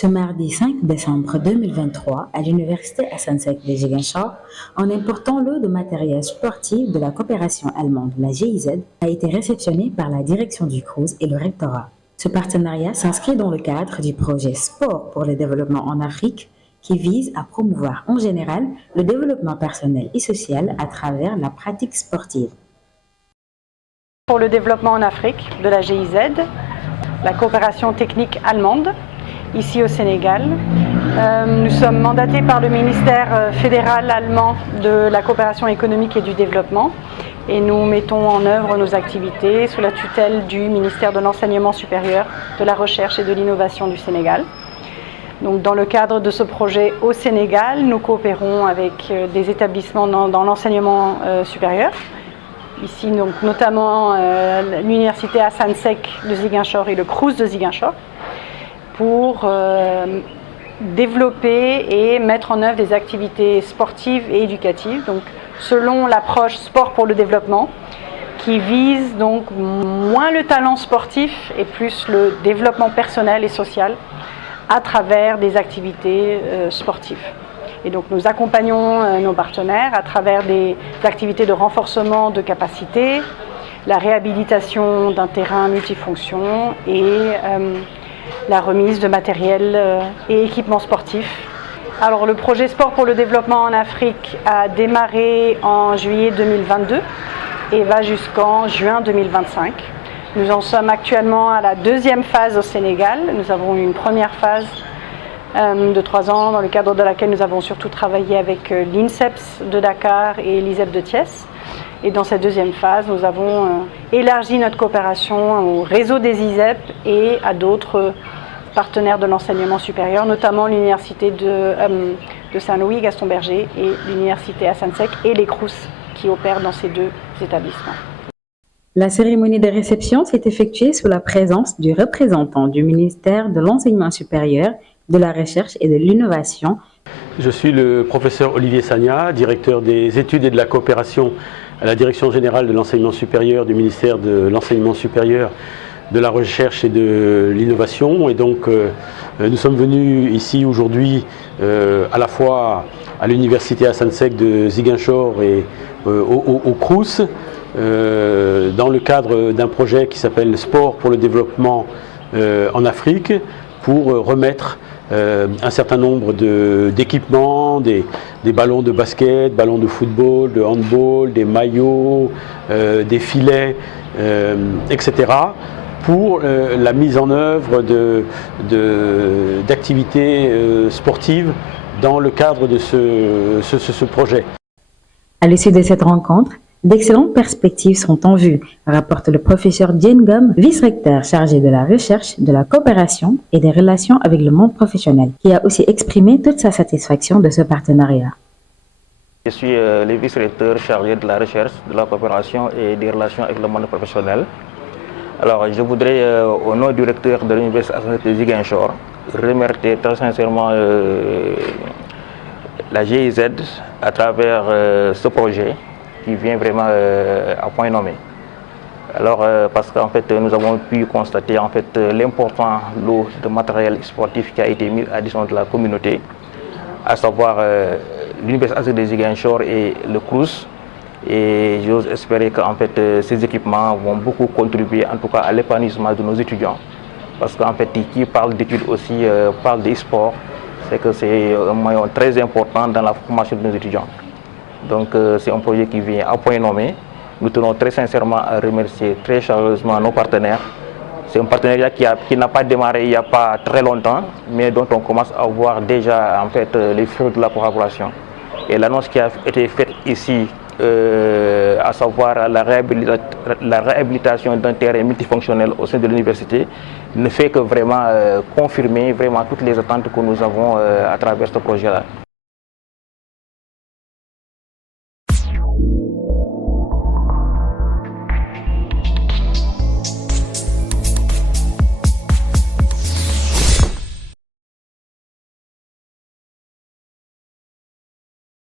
Ce mardi 5 décembre 2023, à l'université Hassan Sek de Ziguinchor, un important lot de matériel sportif de la coopération allemande, la GIZ, a été réceptionné par la direction du CRUZ et le rectorat. Ce partenariat s'inscrit dans le cadre du projet Sport pour le développement en Afrique, qui vise à promouvoir en général le développement personnel et social à travers la pratique sportive. Pour le développement en Afrique de la GIZ, la coopération technique allemande, ici au Sénégal. Nous sommes mandatés par le ministère fédéral allemand de la coopération économique et du développement et nous mettons en œuvre nos activités sous la tutelle du ministère de l'enseignement supérieur, de la recherche et de l'innovation du Sénégal. Donc, dans le cadre de ce projet au Sénégal, nous coopérons avec des établissements dans l'enseignement supérieur. Ici, donc, notamment l'université Hassan Sek de Ziguinchor et le CRUZ de Ziguinchor, pour développer et mettre en œuvre des activités sportives et éducatives, donc selon l'approche sport pour le développement, qui vise donc moins le talent sportif et plus le développement personnel et social à travers des activités sportives. Et donc nous accompagnons nos partenaires à travers des activités de renforcement de capacité, la réhabilitation d'un terrain multifonction et la remise de matériel et équipements sportifs. Alors le projet Sport pour le développement en Afrique a démarré en juillet 2022 et va jusqu'en juin 2025. Nous en sommes actuellement à la deuxième phase au Sénégal. Nous avons eu une première phase de 3 ans dans le cadre de laquelle nous avons surtout travaillé avec l'INSEPS de Dakar et l'ISEP de Thiès. Et dans cette deuxième phase, nous avons élargi notre coopération au réseau des ISEP et à d'autres partenaires de l'enseignement supérieur, notamment l'université de Saint-Louis, Gaston Berger, et l'université Hassan Sek et les CRUZ qui opèrent dans ces 2 établissements. La cérémonie de réception s'est effectuée sous la présence du représentant du ministère de l'Enseignement supérieur, de la Recherche et de l'Innovation. Je suis le professeur Olivier Sagna, directeur des études et de la coopération à la Direction générale de l'enseignement supérieur du ministère de l'Enseignement supérieur, de la Recherche et de l'Innovation. Et donc nous sommes venus ici aujourd'hui à la fois à l'université Hassan Sek de Ziguinchor et au CRUZ, dans le cadre d'un projet qui s'appelle Sport pour le développement en Afrique, pour remettre un certain nombre d'équipements, des ballons de basket, ballons de football, de handball, des maillots, des filets, etc. pour la mise en œuvre d'activités sportives dans le cadre de ce projet. À l'issue de cette rencontre, d'excellentes perspectives sont en vue, rapporte le professeur Dieng Gom, vice-recteur chargé de la recherche, de la coopération et des relations avec le monde professionnel, qui a aussi exprimé toute sa satisfaction de ce partenariat. Je suis le vice-recteur chargé de la recherche, de la coopération et des relations avec le monde professionnel. Alors, je voudrais, au nom du recteur de l'université Hassan Sek de Ziguinchor, remercier très sincèrement la GIZ à travers ce projet qui vient vraiment à point nommé. Alors, parce qu'en fait, nous avons pu constater en fait l'important lot de matériel sportif qui a été mis à disposition de la communauté, à savoir l'université Hassan Sek de Ziguinchor et le CRUZ. Et j'ose espérer qu'en fait ces équipements vont beaucoup contribuer en tout cas à l'épanouissement de nos étudiants. Parce qu'en fait, qui parle d'études aussi parle des sports, c'est que c'est un moyen très important dans la formation de nos étudiants. Donc c'est un projet qui vient à point nommé. Nous tenons très sincèrement à remercier très chaleureusement nos partenaires. C'est un partenariat qui n'a pas démarré il n'y a pas très longtemps, mais dont on commence à voir déjà en fait les fruits de la collaboration. Et l'annonce qui a été faite ici, à savoir la réhabilitation d'un terrain multifonctionnel au sein de l'université, ne fait que vraiment confirmer vraiment toutes les attentes que nous avons à travers ce projet-là.